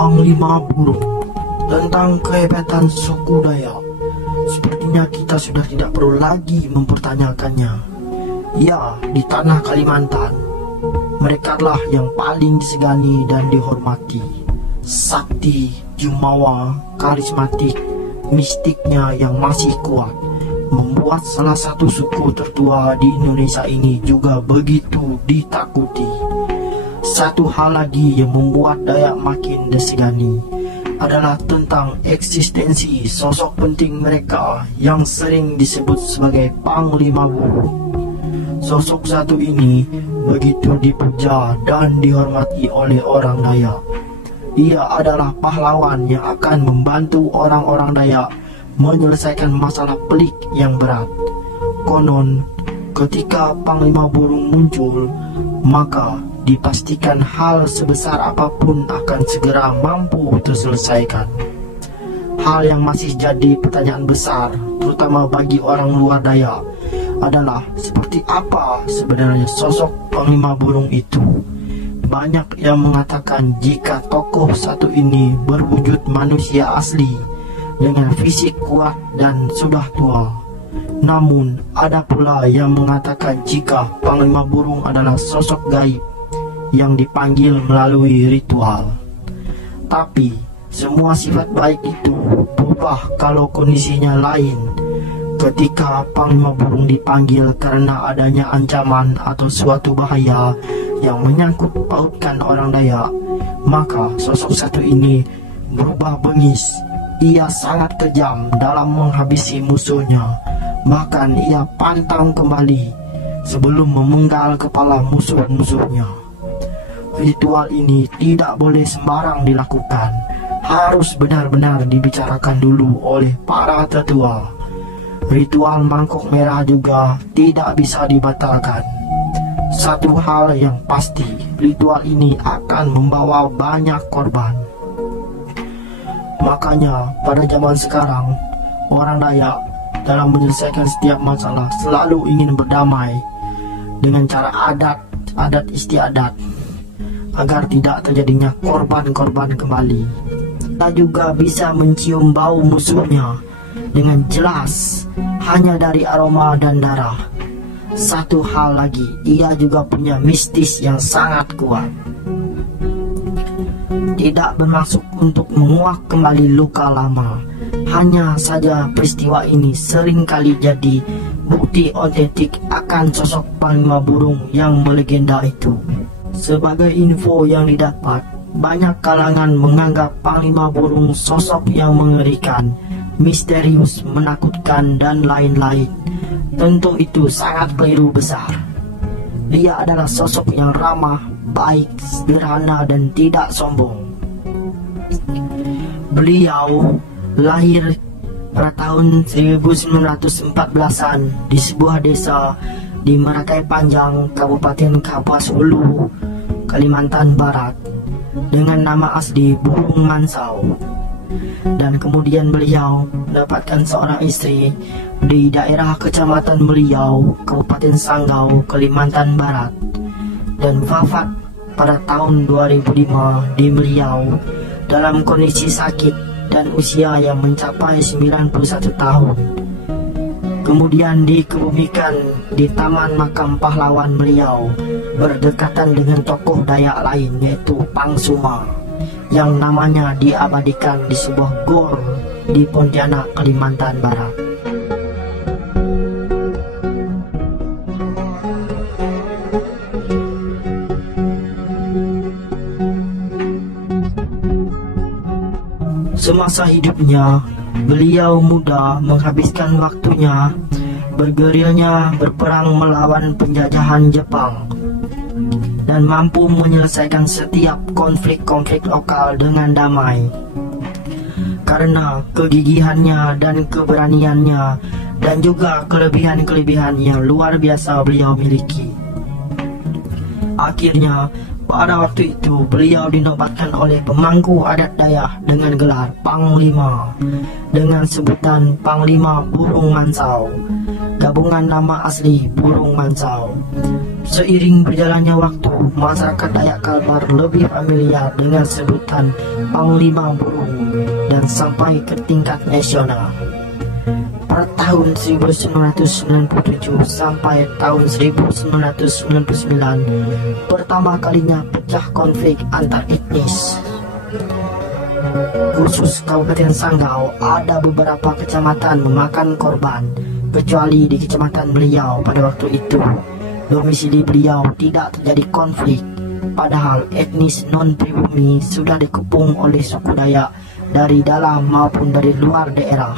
Panglima Burung. Tentang kehebatan suku Dayak, sepertinya kita sudah tidak perlu lagi mempertanyakannya. Ya, di tanah Kalimantan, merekalah yang paling disegani dan dihormati. Sakti, jumawa, karismatik, mistiknya yang masih kuat membuat salah satu suku tertua di Indonesia ini juga begitu ditakuti. Satu hal lagi yang membuat Dayak makin disegani adalah tentang eksistensi sosok penting mereka yang sering disebut sebagai Panglima Burung. Sosok satu ini begitu dipuja dan dihormati oleh orang Dayak. Ia adalah pahlawan yang akan membantu orang-orang Dayak menyelesaikan masalah pelik yang berat. Konon, ketika Panglima Burung muncul, maka dipastikan hal sebesar apapun akan segera mampu terselesaikan. Hal yang masih jadi pertanyaan besar, terutama bagi orang luar Dayak, adalah seperti apa sebenarnya sosok Panglima Burung itu. Banyak yang mengatakan jika tokoh satu ini berwujud manusia asli dengan fisik kuat dan sudah tua. Namun ada pula yang mengatakan jika Panglima Burung adalah sosok gaib yang dipanggil melalui ritual. Tapi semua sifat baik itu berubah kalau kondisinya lain. Ketika Panglima Burung dipanggil karena adanya ancaman atau suatu bahaya yang menyangkut pautkan orang Dayak, maka sosok satu ini berubah bengis. Ia sangat kejam dalam menghabisi musuhnya. Bahkan ia pantang kembali sebelum memenggal kepala musuh-musuhnya. Ritual ini tidak boleh sembarang dilakukan, harus benar-benar dibicarakan dulu oleh para tetua. Ritual mangkok merah juga tidak bisa dibatalkan. Satu hal yang pasti, ritual ini akan membawa banyak korban. Makanya pada zaman sekarang, orang Dayak dalam menyelesaikan setiap masalah selalu ingin berdamai dengan cara adat istiadat, agar tidak terjadinya korban-korban kembali. Kita juga bisa mencium bau musuhnya dengan jelas hanya dari aroma dan darah. Satu hal lagi, ia juga punya mistis yang sangat kuat. Tidak bermaksud untuk menguak kembali luka lama. Hanya saja peristiwa ini seringkali jadi bukti otentik akan sosok Panglima Burung yang melegenda itu. Sebagai info yang didapat, banyak kalangan menganggap Panglima Burung sosok yang mengerikan, misterius, menakutkan, dan lain-lain. Tentu itu sangat keliru besar. Dia adalah sosok yang ramah, baik, sederhana, dan tidak sombong. Beliau lahir pada tahun 1914-an di sebuah desa di Merakai Panjang, Kabupaten Kapuas Hulu, Kalimantan Barat, dengan nama asli Burung Mansau. Dan kemudian beliau mendapatkan seorang istri di daerah Kecamatan Meliau, Kabupaten Sanggau, Kalimantan Barat, dan wafat pada tahun 2005 di Meliau dalam kondisi sakit dan usia yang mencapai 91 tahun. Kemudian dikebumikan di Taman Makam Pahlawan Meliau, berdekatan dengan tokoh Dayak lain yaitu Pangsuma, yang namanya diabadikan di sebuah gor di Pontianak, Kalimantan Barat. Semasa hidupnya, beliau muda menghabiskan waktunya bergerilya berperang melawan penjajahan Jepang dan mampu menyelesaikan setiap konflik-konflik lokal dengan damai. Karena kegigihannya dan keberaniannya dan juga kelebihan-kelebihan yang luar biasa beliau miliki. Akhirnya, pada waktu itu beliau dinobatkan oleh pemangku adat Dayak dengan gelar Panglima, dengan sebutan Panglima Burung Mansau, gabungan nama asli Burung Mansau. Seiring berjalannya waktu, masyarakat Dayak Kalbar lebih familiar dengan sebutan Panglima Burung dan sampai ke tingkat nasional. Pada tahun 1997 sampai tahun 1999, pertama kalinya pecah konflik antar etnis. Khusus Kabupaten Sanggau, ada beberapa kecamatan memakan korban, kecuali di kecamatan beliau pada waktu itu. Domisili beliau tidak terjadi konflik, padahal etnis non-pribumi sudah dikepung oleh suku Dayak dari dalam maupun dari luar daerah.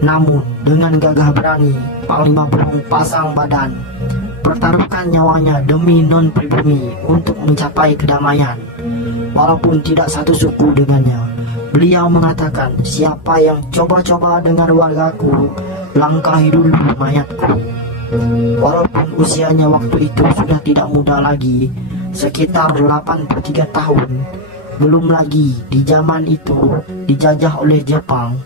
Namun dengan gagah berani, Panglima Burung pasang badan, pertaruhkan nyawanya demi non-pribumi untuk mencapai kedamaian. Walaupun tidak satu suku dengannya, beliau mengatakan, siapa yang coba-coba dengan wargaku, langkahi dulu mayatku. Walaupun usianya waktu itu sudah tidak muda lagi, sekitar 83 tahun, belum lagi di zaman itu dijajah oleh Jepang.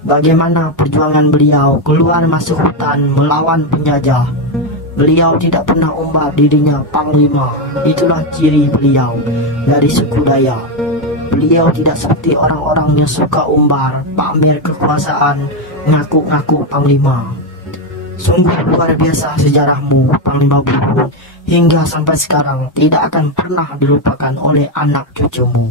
Bagaimana perjuangan beliau keluar masuk hutan melawan penjajah. Beliau tidak pernah umbar dirinya panglima, itulah ciri beliau dari suku Dayak. Beliau tidak seperti orang-orang yang suka umbar, pamer kekuasaan, ngaku-ngaku panglima. Sungguh luar biasa sejarahmu, Panglima Burung, hingga sampai sekarang tidak akan pernah dilupakan oleh anak cucumu.